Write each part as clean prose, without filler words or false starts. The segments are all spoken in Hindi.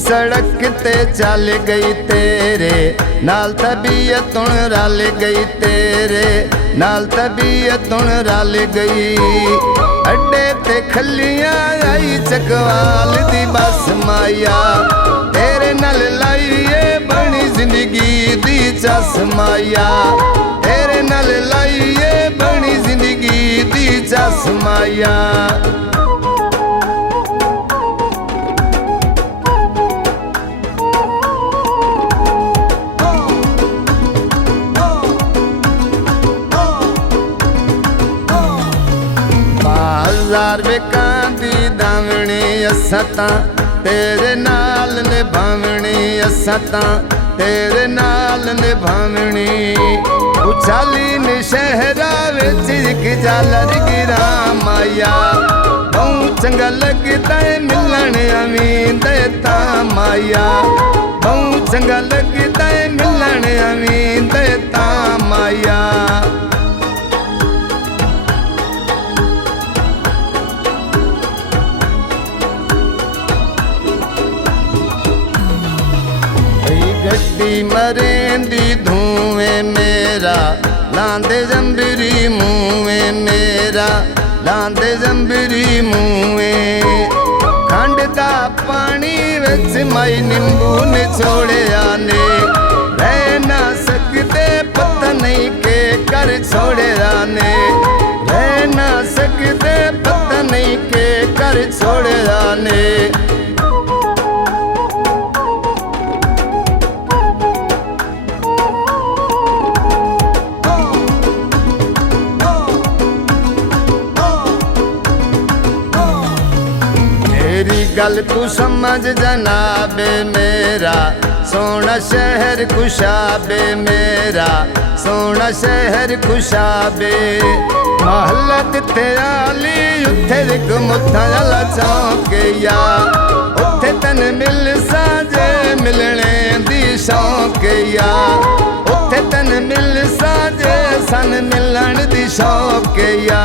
सड़क ते चल गई तेरे नाल तबीयत रल गई तेरे नाल तबीयत रल गई। अड्डे ते खलियां आई चकवाल दी बस माया तेरे नाल लाइए बनी जिंदगी दी चस माया तेरे नाल लाइए बनी जिंदगी दी चस माया। बाजार विकांदी दावणी असां तां तेरे नाल निभावणी असां तां तेरे नाल निभावणी। उछाली ने शहरा विच इक झालर गिरा माया बहु चंगा लगदा है मिलन अमीं देता माया बहु चंगा लगदा है मिलन अमीं देता माया। गड्डी मरेंदी धुएं मेरा लांदे जंबरी मुँह मेरा लांदे जंबरी मुँह। खंड दा पानी विच माई नींबू निचोड़िया ने रह ना सकते पता नहीं के कर छोड़िया ने रह ना सकते पता नहीं के कर छोड़िया ने। गल तू समझ जनाबे मेरा सोना शहर खुशाबे मेरा सोना शहर खुशाबे। महल्ला जिथे आली उत्थे एक मुथा जला चौंकिया उत्थे तन मिल साजे मिलने दी शौकिया उत्थे तन मिल साजे सन मिलन दी शौकिया।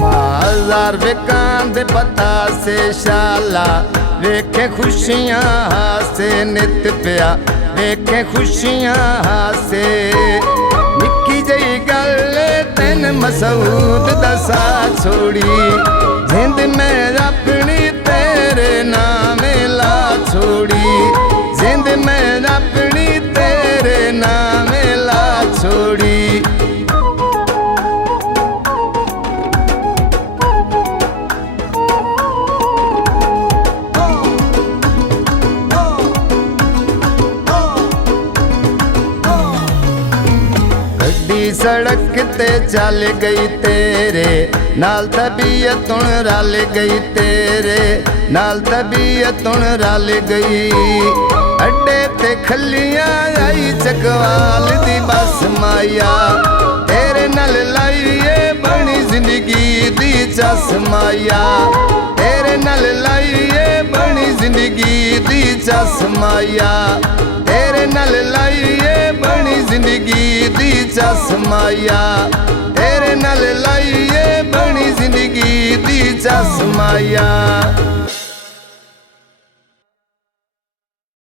बाजार विकांद पता से शाला वेखे खुशियां हासे नित पिया वेखे खुशियां हासे। निक्की जई गल तेन मसूद दसा छोड़ी जिंद में अपनी तेरे नाम ला छोड़ी जिंद में अपनी तेरे नाम ला छोड़ी। सड़क ते चल गई तेरे नाल तबीयत रल गई तेरे नाल तबीयत रल गई। अड्डे ते खलियां आई चकवाल दी बस माया तेरे नाल लाइए बनी जिंदगी दी चस माया तेरे नाल लाइए बनी जिंदगी दी चस माया तेरे नाल लाइए बनी जिंदगी दी चस माया तेरे नाल लाइए बनी जिंदगी दी चस माया।